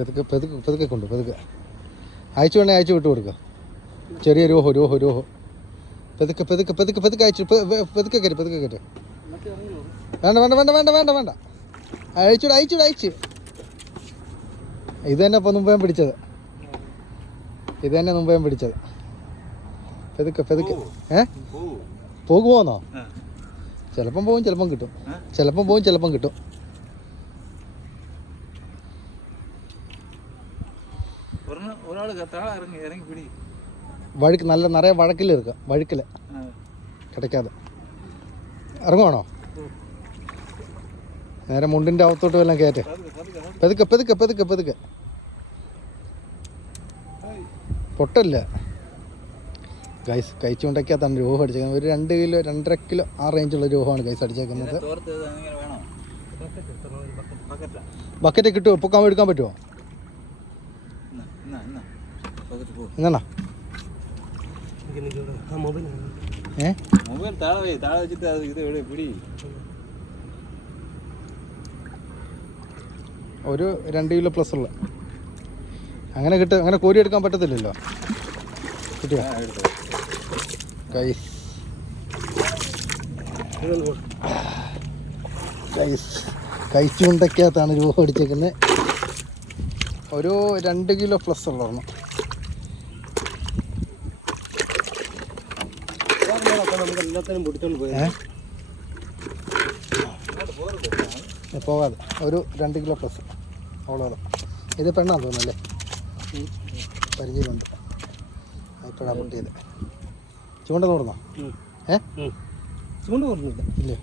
പെതുക്കെ പെതുക്കെ പെതുക്കെ കൊണ്ട് പെതുക്കെ അയച്ചു വേണേൽ അയച്ചു വിട്ടു കൊടുക്കുക. ചെറിയ രോഹോ പെതുക്കെ പെതുക്കെ പെതുക്കെ പെതുക്കെ അയച്ചു പെതുക്കെ കയറി പെതുക്കെ കയറി. വേണ്ട വേണ്ട വേണ്ട വേണ്ട വേണ്ട വേണ്ട അയച്ചു. ഇത് തന്നെ ഇപ്പോൾ മുമ്പേ പിടിച്ചത്. പെതുക്കെ പോകുമോന്നോ? ചിലപ്പം പോകും ചിലപ്പം കിട്ടും. വഴുക്ക് നല്ല നിറയെ വഴക്കിലെടുക്കുക. വഴുക്കിൽ കിടക്കാതെ ഇറങ്ങുവാണോ? നേരെ മുണ്ടിൻ്റെ അകത്തോട്ട് വല്ലതും കയറ്റേ. പെതുക്കെ പൊട്ടല്ല ഗൈസ്. കഴിച്ചുകൊണ്ടൊക്കെയാണ് രോഹം അടിച്ചേക്കുന്നത്. ഒരു 2 കിലോ 2.5 കിലോ ആ റേഞ്ചുള്ള രോഹമാണ് ഗൈസ് അടിച്ചേക്കുന്നത്. ബക്കറ്റ് കിട്ടുമോ? പൊക്കാൻ എടുക്കാൻ പറ്റുമോ? എന്നാ ഒരു 2 കിലോ പ്ലസ് ഉള്ള അങ്ങനെ കിട്ടും. അങ്ങനെ കോരി എടുക്കാൻ പറ്റത്തില്ലല്ലോ. കിട്ടിയോ ഗൈസ്? കഴിച്ചുകൊണ്ടൊക്കെയാണ് രൂപ അടിച്ചേക്കുന്നത്. ഒരു 2 കിലോ പ്ലസ് ഉള്ളതാണ്. പോകാതെ ഒരു 2 കിലോ പ്ലസ് അവളോളം. ഇത് പെണ്ണാന്ന് തോന്നുന്നല്ലേ? പരിചയമുണ്ട്. ഇപ്പോഴാണ് പൊട്ടിയത്. ചൂണ്ട തോർന്നോ? ചൂണ്ട തോർന്നില്ല ഇല്ലേ?